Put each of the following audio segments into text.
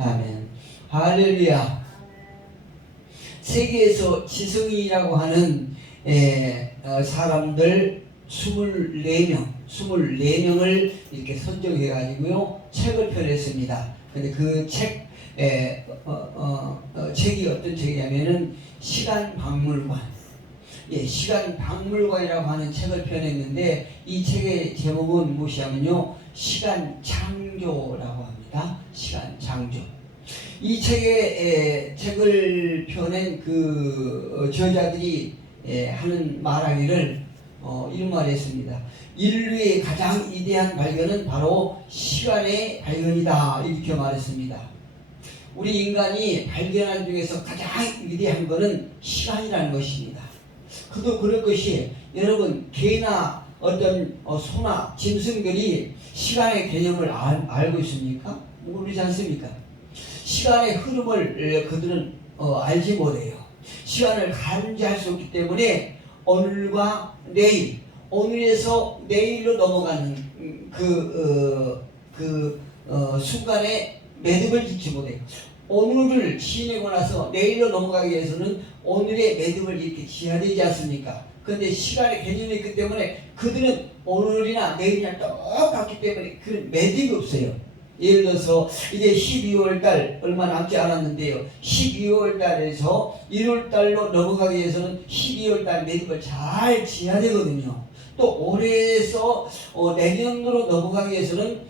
아멘. 할렐루야. 세계에서 지성이라고 하는 사람들 24명을 이렇게 선정해 가지고요 책을 펴냈습니다. 근데 그 책이 어떤 책이냐면은 시간박물관, 시간박물관이라고 하는 책을 펴냈는데, 이 책의 제목은 무엇이냐면요, 시간창조라고 합니다. 시간창조. 이 책을 펴낸 그 저자들이 하는 말하기를 이런 말을 했습니다. 인류의 가장 위대한 발견은 바로 시간의 발견이다, 이렇게 말했습니다. 우리 인간이 발견한 중에서 가장 위대한 것은 시간이라는 것입니다. 그도 그럴 것이, 여러분 개나 어떤 소나 짐승들이 시간의 개념을 알고 있습니까? 모르지 않습니까? 시간의 흐름을 그들은 알지 못해요. 시간을 감지할 수 없기 때문에 오늘과 내일, 오늘에서 내일로 넘어가는 순간에 매듭을 짓지 못해요. 오늘을 지내고 나서 내일로 넘어가기 위해서는 오늘의 매듭을 이렇게 지어야 되지 않습니까? 그런데 시간의 개념이 있기 때문에 그들은 오늘이나 내일이나 똑같기 때문에 그런 매듭이 없어요. 예를 들어서 이제 12월달 얼마 남지 않았는데요, 12월달에서 1월달로 넘어가기 위해서는 12월달 매듭을 잘 지어야 되거든요. 또 올해에서 내년으로 넘어가기 위해서는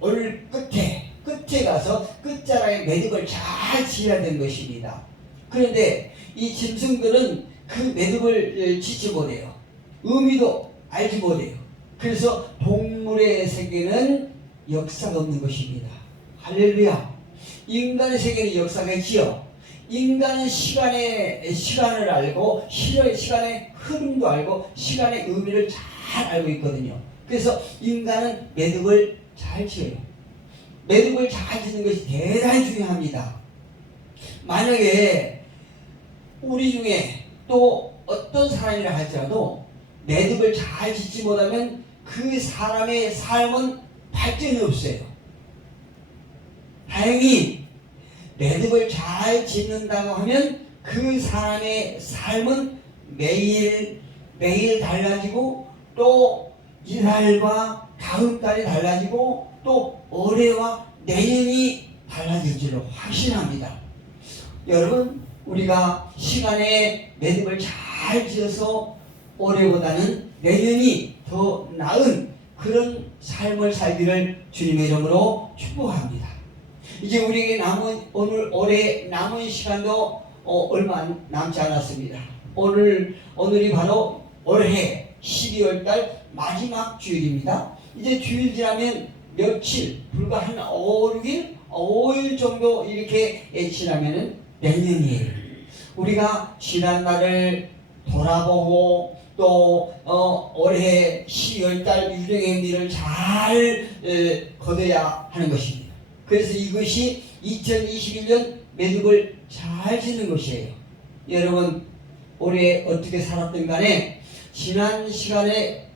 올 끝에 가서 끝자락에 매듭을 잘 지어야 되는 것입니다. 그런데 이 짐승들은 그 매듭을 짓지 못해요. 의미도 알지 못해요. 그래서 동물의 세계는 역사가 없는 것입니다. 할렐루야. 인간의 세계는 역사가 있지요. 인간은 시간을 알고 시간의 흐름도 알고 시간의 의미를 잘 알고 있거든요. 그래서 인간은 매듭을 잘 지어요. 매듭을 잘 짓는 것이 대단히 중요합니다. 만약에 우리 중에 또 어떤 사람이라 할지라도 매듭을 잘 짓지 못하면 그 사람의 삶은 발전이 없어요. 다행히 매듭을 잘 짓는다고 하면 그 사람의 삶은 매일 달라지고, 또 이달과 다음 달이 달라지고, 또 올해와 내년이 달라질 줄로 확신합니다. 여러분, 우리가 시간에 매듭을 잘 지어서 올해보다는 내년이 더 나은 그런 삶을 살기를 주님의 이름으로 축복합니다. 이제 우리에게 올해 남은 시간도 얼마 남지 않았습니다. 오늘이 바로 올해 12월달 마지막 주일입니다. 이제 주일 지나면 며칠, 불과 한 5일 정도 이렇게 지나면은 내년이에요. 우리가 지난 날을 돌아보고, 또 올해 12월달 유정의 일을 잘 거둬야 하는 것입니다. 그래서 이것이 2021년 매듭을 잘 짓는 것이에요. 여러분, 올해 어떻게 살았든 간에 지난 시간에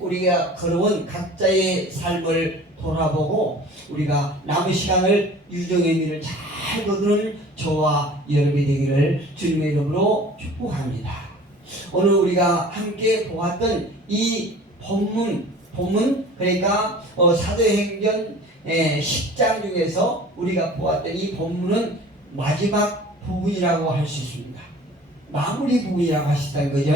우리가 걸어온 각자의 삶을 돌아보고 우리가 남은 시간을 유정의 일을 잘 거두는 저와 여러분이 되기를 주님의 이름으로 축복합니다. 오늘 우리가 함께 보았던 이 본문, 그러니까 사도행전 10장 중에서 우리가 보았던 이 본문은 마지막 부분이라고 할 수 있습니다. 마무리 부분이라고 하셨다는 거죠.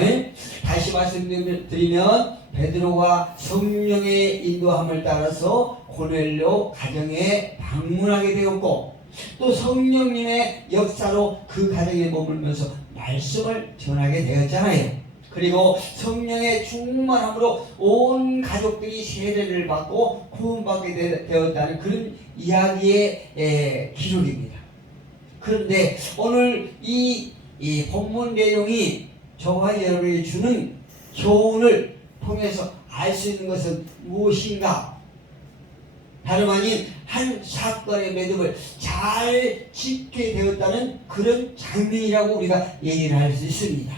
다시 말씀드리면 베드로가 성령의 인도함을 따라서 고넬료 가정에 방문하게 되었고, 또 성령님의 역사로 그 가정에 머물면서 말씀을 전하게 되었잖아요. 그리고 성령의 충만함으로 온 가족들이 세례를 받고 구원받게 되었다는 그런 이야기의 기록입니다. 그런데 오늘 이 본문 내용이 저와 여러분이 주는 교훈을 통해서 알 수 있는 것은 무엇인가? 다름 아닌 한 사건의 매듭을 잘 짓게 되었다는 그런 장면이라고 우리가 얘기를 할 수 있습니다.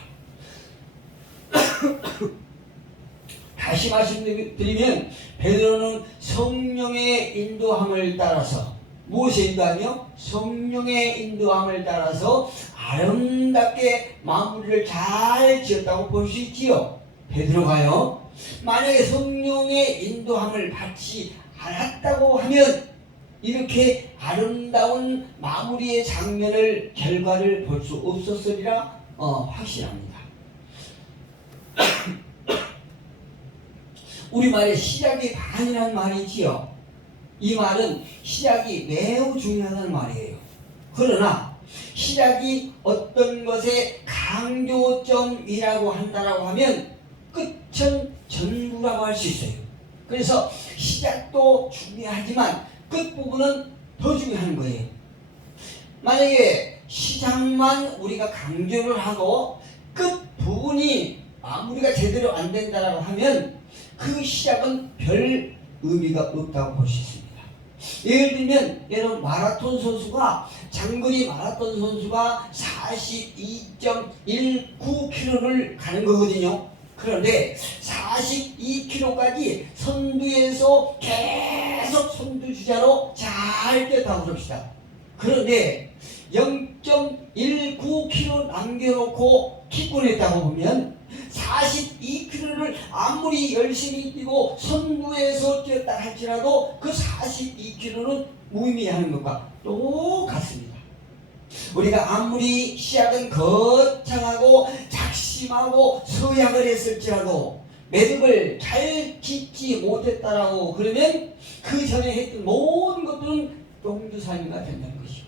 다시 말씀드리면 베드로는 성령의 인도함을 따라서 무엇의 인도하며? 성령의 인도함을 따라서 아름답게 마무리를 잘 지었다고 볼 수 있지요. 베드로가요. 만약에 성령의 인도함을 받지 않았다고 하면 이렇게 아름다운 마무리의 장면을 결과를 볼 수 없었으리라 확신합니다. 우리말에 시작이 반이라는 말이지요. 이 말은 시작이 매우 중요하다는 말이에요. 그러나 시작이 어떤 것의 강조점이라고 한다라고 하면 끝은 전부라고 할 수 있어요. 그래서 시작도 중요하지만 끝부분은 더 중요한 거예요. 만약에 시작만 우리가 강조를 하고 끝부분이 마무리가 제대로 안 된다라고 하면 그 시작은 별 의미가 없다고 볼 수 있습니다. 예를 들면 여러분 마라톤 선수가 장거리 마라톤 선수가 42.19km를 가는 거거든요. 그런데 42km까지 선두에서 계속 선두 주자로 잘 뛰었다고 그럽시다. 그런데 0.19km 남겨놓고 킥권했다고 보면 42km를 아무리 열심히 뛰고 선두에서 뛰었다 할지라도 그 42km는 무의미한 것과 똑같습니다. 우리가 아무리 시작은 거창하고 작심하고 서약을 했을지라도 매듭을 잘 짓지 못했다라고 그러면 그 전에 했던 모든 것들은 똥주사니가 된다는 것이죠.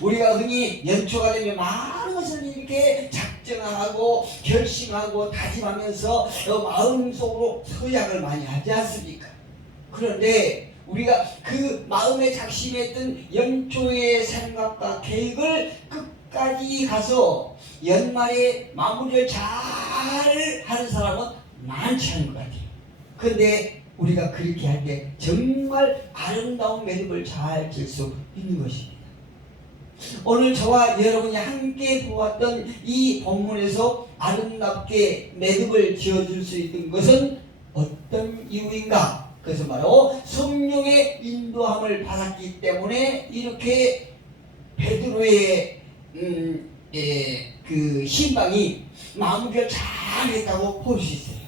우리가 흔히 연초가 되면 많은 것을 이렇게 작정하고 결심하고 다짐하면서 마음속으로 서약을 많이 하지 않습니까? 그런데 우리가 그 마음에 작심했던 연초의 생각과 계획을 끝까지 가서 연말에 마무리를 잘 하는 사람은 많지 않은 것 같아요. 그런데 우리가 그렇게 할 때 정말 아름다운 매듭을 잘 질 수 있는 것입니다. 오늘 저와 여러분이 함께 보았던 이 본문에서 아름답게 매듭을 지어줄 수 있는 것은 어떤 이유인가? 그것은 바로 성령의 인도함을 받았기 때문에 이렇게 베드로의 그 신방이 마무리를 잘했다고 볼 수 있어요.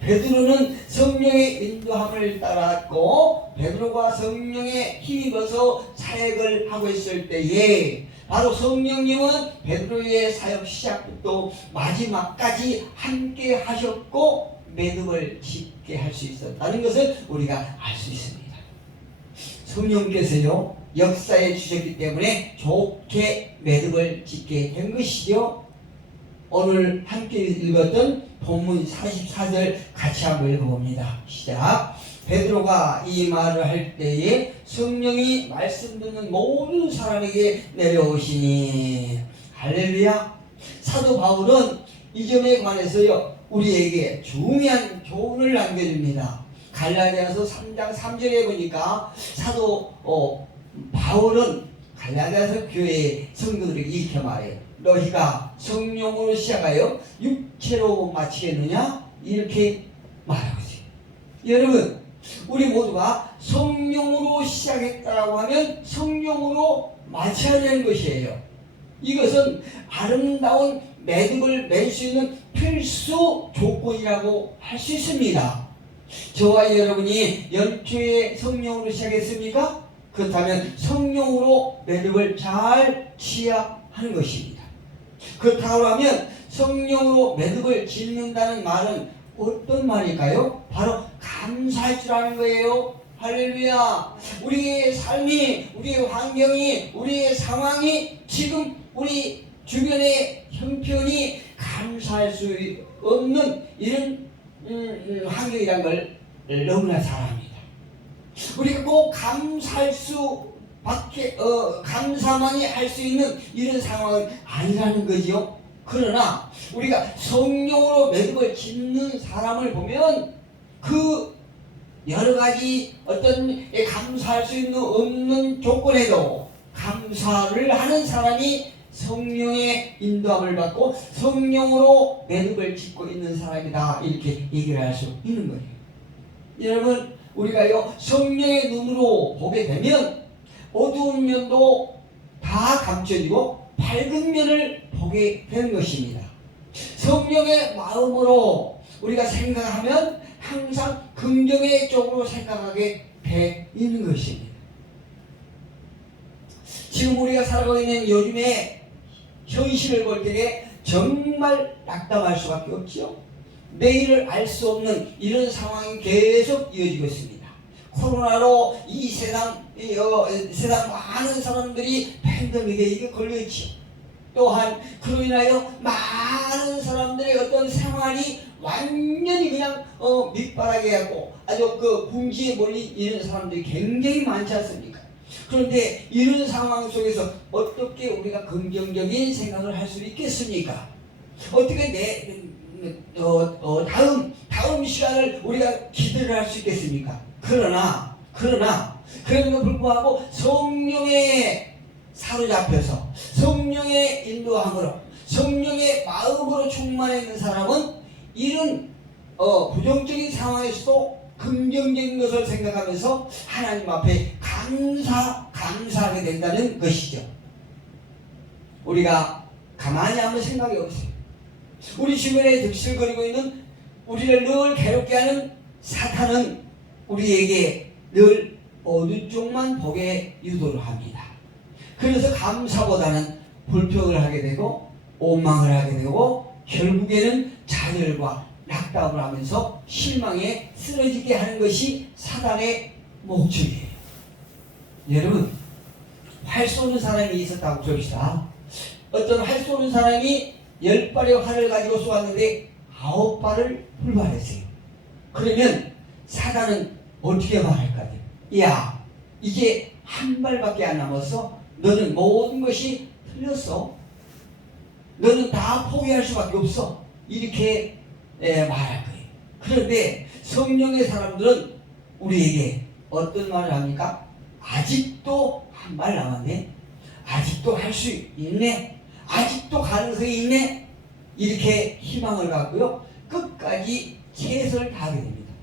베드로는 성령의 인도함을 따랐고 베드로가 성령에 힘입어서 사역을 하고 있을 때에 바로 성령님은 베드로의 사역 시작부터 마지막까지 함께 하셨고 매듭을 짓게 할 수 있었다는 것을 우리가 알 수 있습니다. 성령께서요 역사에 주셨기 때문에 좋게 매듭을 짓게 된 것이죠. 오늘 함께 읽었던 본문 44절 같이 한번 읽어봅니다. 시작. 베드로가 이 말을 할 때에 성령이 말씀 듣는 모든 사람에게 내려오시니 할렐루야. 사도 바울은 이 점에 관해서요 우리에게 중요한 교훈을 남겨줍니다. 갈라디아서 3장 3절에 보니까 사도 바울은 갈라디아서 교회 성도들에게 이렇게 말해요. 너희가 성령으로 시작하여 육체로 마치겠느냐? 이렇게 말하고 있어요. 여러분, 우리 모두가 성령으로 시작했다고 하면 성령으로 마쳐야 되는 것이에요. 이것은 아름다운 매듭을 맺을 수 있는 필수 조건이라고 할 수 있습니다. 저와 여러분이 연초에 성령으로 시작했습니까? 그렇다면 성령으로 매듭을 잘 지어야 하는 것입니다. 그렇다고 하면 성령으로 매듭을 짓는다는 말은 어떤 말일까요? 바로 감사할 줄 아는 거예요. 할렐루야. 우리의 삶이, 우리의 환경이, 우리의 상황이 지금 우리 주변의 형편이 감사할 수 없는 이런 환경이란 걸 너무나 잘 압니다. 우리가 꼭 감사할 감사만이 할 수 있는 이런 상황은 아니라는 거지요. 그러나 우리가 성령으로 매듭을 짓는 사람을 보면 그 여러 가지 어떤 감사할 수 있는 없는 조건에도 감사를 하는 사람이 성령의 인도함을 받고 성령으로 매듭을 짓고 있는 사람이다, 이렇게 얘기를 할 수 있는 거예요. 여러분, 우리가요 성령의 눈으로 보게 되면 어두운 면도 다 감춰지고 밝은 면을 보게 되는 것입니다. 성령의 마음으로 우리가 생각하면 항상 긍정의 쪽으로 생각하게 돼 있는 것입니다. 지금 우리가 살아가고 있는 요즘의 현실을 볼 때에 정말 낙담할 수밖에 없죠. 내일을 알 수 없는 이런 상황이 계속 이어지고 있습니다. 코로나로 이 세상 많은 사람들이 팬데믹에 걸려있죠. 또한 그로 인하여 많은 사람들의 어떤 생활이 완전히 그냥 밑바닥에 하고 아주 그 궁지에 몰린 이런 사람들이 굉장히 많지 않습니까? 그런데 이런 상황 속에서 어떻게 우리가 긍정적인 생각을 할 수 있겠습니까? 어떻게 다음 시간을 우리가 기대를 할 수 있겠습니까? 그럼에도 불구하고 성령의 사로잡혀서 성령의 인도함으로 성령의 마음으로 충만해 있는 사람은 이런 부정적인 상황에서도 긍정적인 것을 생각하면서 하나님 앞에 감사하게 된다는 것이죠. 우리가 가만히 한번 생각해 보세요. 우리 주변에 득실거리고 있는 우리를 늘 괴롭게 하는 사탄은 우리에게 늘 어느 쪽만 보게 유도를 합니다. 그래서 감사보다는 불평을 하게 되고 원망을 하게 되고 결국에는 좌절과 낙담을 하면서 실망에 쓰러지게 하는 것이 사단의 목적이에요. 여러분, 활 쏘는 사람이 있었다고 봅시다. 어떤 활 쏘는 사람이 10발의 활을 가지고 쏘았는데 9발을 불발했어요. 그러면 사단은 어떻게 말할까요? 야, 이제 한 발밖에 안 남았어. 너는 모든 것이 틀렸어. 너는 다 포기할 수밖에 없어. 이렇게 말할 거예요. 그런데 성령의 사람들은 우리에게 어떤 말을 합니까? 아직도 한 발 남았네. 아직도 할 수 있네. 아직도 가능성이 있네. 이렇게 희망을 갖고요. 끝까지 최선을 다하게 됩니다.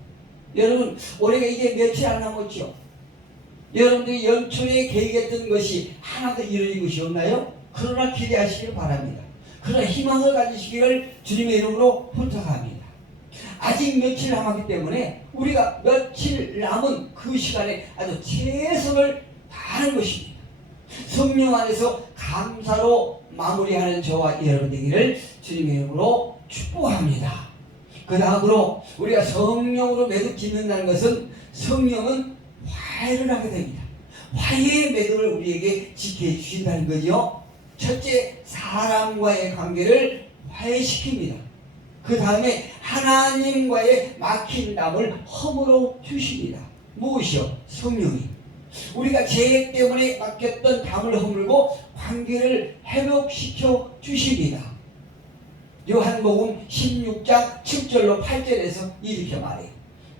여러분, 올해가 이제 며칠 안 남았죠? 여러분들이 연초에 계획했던 것이 하나도 이루어진 것이 없나요? 그러나 기대하시길 바랍니다. 그러나 희망을 가지시기를 주님의 이름으로 부탁합니다. 아직 며칠 남았기 때문에 우리가 며칠 남은 그 시간에 아주 최선을 다하는 것입니다. 성령 안에서 감사로 마무리하는 저와 여러분 되기를 주님의 이름으로 축복합니다. 그 다음으로 우리가 성령으로 매듭 짓는다는 것은 성령은 화해를 하게 됩니다. 화해의 매듭을 우리에게 지켜주신다는 거죠. 첫째, 사람과의 관계를 화해시킵니다. 그 다음에 하나님과의 막힌 담을 허물어 주십니다. 무엇이요? 성령이. 우리가 죄 때문에 막혔던 담을 허물고 관계를 회복시켜 주십니다. 요한복음 16장 7절로 8절에서 이렇게 말해요.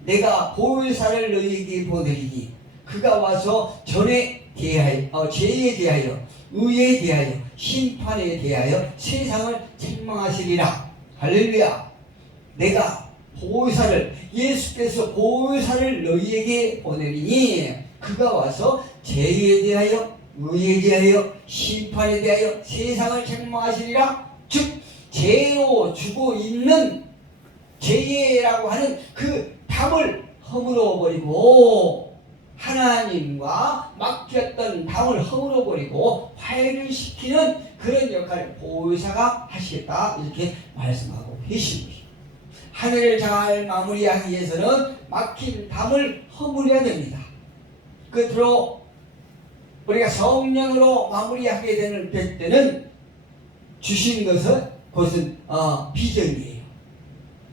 내가 보혜사를 너희에게 보내리니 그가 와서 죄에 대하여 의에 대하여 심판에 대하여 세상을 책망하시리라. 할렐루야. 내가 보혜사를 예수께서 보혜사를 너희에게 보내리니 그가 와서 죄에 대하여 의에 대하여 심판에 대하여 세상을 책망하시리라. 즉 죄로 주고 있는 죄라고 하는 그 담을 허물어버리고 하나님과 막혔던 담을 허물어버리고 화해를 시키는 그런 역할을 보혜사가 하시겠다 이렇게 말씀하고 계신 것입니다. 한 해를 잘 마무리하기 위해서는 막힌 담을 허물어야 됩니다. 끝으로 우리가 성령으로 마무리하게 되는 때는 주신 그것은 비전이에요.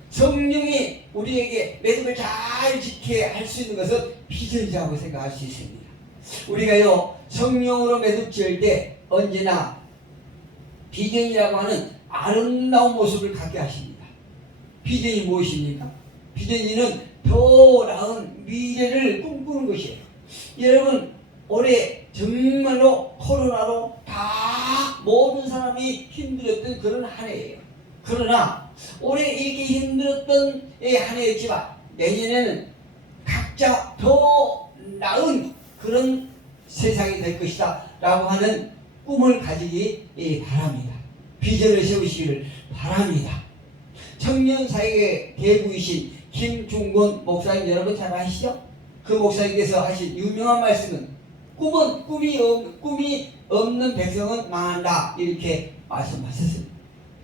성령이 우리에게 매듭을 잘 지켜야 할 수 있는 것은 비전이라고 생각할 수 있습니다. 우리가요 성령으로 매듭 지을 때 언제나 비전이라고 하는 아름다운 모습을 갖게 하십니다. 비전이 무엇입니까? 비전이는 더 나은 미래를 꿈꾸는 것이에요. 여러분, 올해 정말로 코로나로 다 모든 사람이 힘들었던 그런 한 해예요. 그러나 올해 이렇게 힘들었던 한 해였지만 내년에는 각자 더 나은 그런 세상이 될 것이다 라고 하는 꿈을 가지기 바랍니다. 비전을 세우시기를 바랍니다. 청년사역의 대부이신 김중곤 목사님 여러분 잘 아시죠? 그 목사님께서 하신 유명한 말씀은 꿈이 없는 백성은 망한다 이렇게 말씀하셨습니다.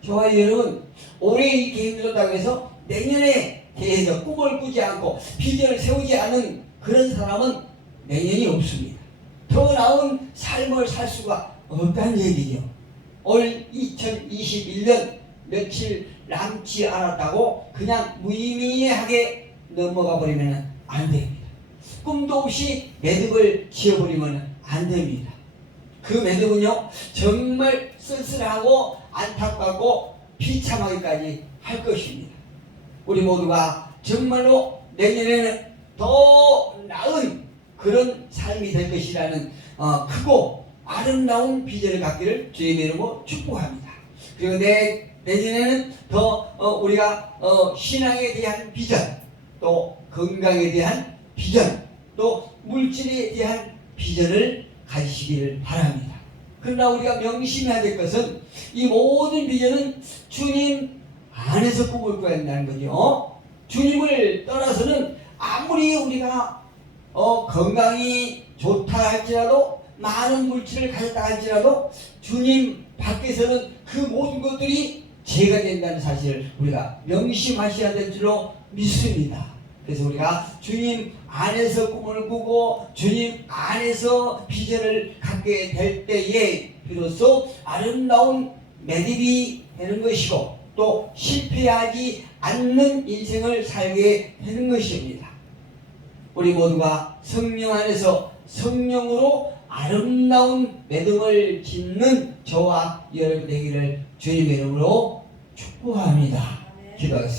저와 여러분 올해 이렇게 힘들었다고 해서 내년에 대해서 꿈을 꾸지 않고 비전을 세우지 않은 그런 사람은 내년이 없습니다. 더 나은 삶을 살 수가 없다는 얘기죠. 올 2021년 며칠 남지 않았다고 그냥 무의미하게 넘어가 버리면 안 됩니다. 꿈도 없이 매듭을 지어버리면 안 됩니다. 그 매듭은요 정말 쓸쓸하고 안타깝고 비참하기까지 할 것입니다. 우리 모두가 정말로 내년에는 더 나은 그런 삶이 될 것이라는 크고 아름다운 비전을 갖기를 주님의 이름으로 축복합니다. 그리고 내년에는 더 우리가 신앙에 대한 비전, 또 건강에 대한 비전, 또 물질에 대한 비전을 가지시기를 바랍니다. 그러나 우리가 명심해야 될 것은 이 모든 비전은 주님 안에서 꿈을 꿔야 한다는 거죠. 주님을 떠나서는 아무리 우리가 건강이 좋다 할지라도 많은 물질을 가졌다 할지라도 주님 밖에서는 그 모든 것들이 죄가 된다는 사실을 우리가 명심하셔야 될 줄로 믿습니다. 그래서 우리가 주님 안에서 꿈을 꾸고 주님 안에서 비전을 갖게 될 때에 비로소 아름다운 매듭이 되는 것이고 또 실패하지 않는 인생을 살게 되는 것입니다. 우리 모두가 성령 안에서 성령으로 아름다운 매듭을 짓는 저와 여러분 되기를 주님의 이름으로 축복합니다. 기도하겠습니다.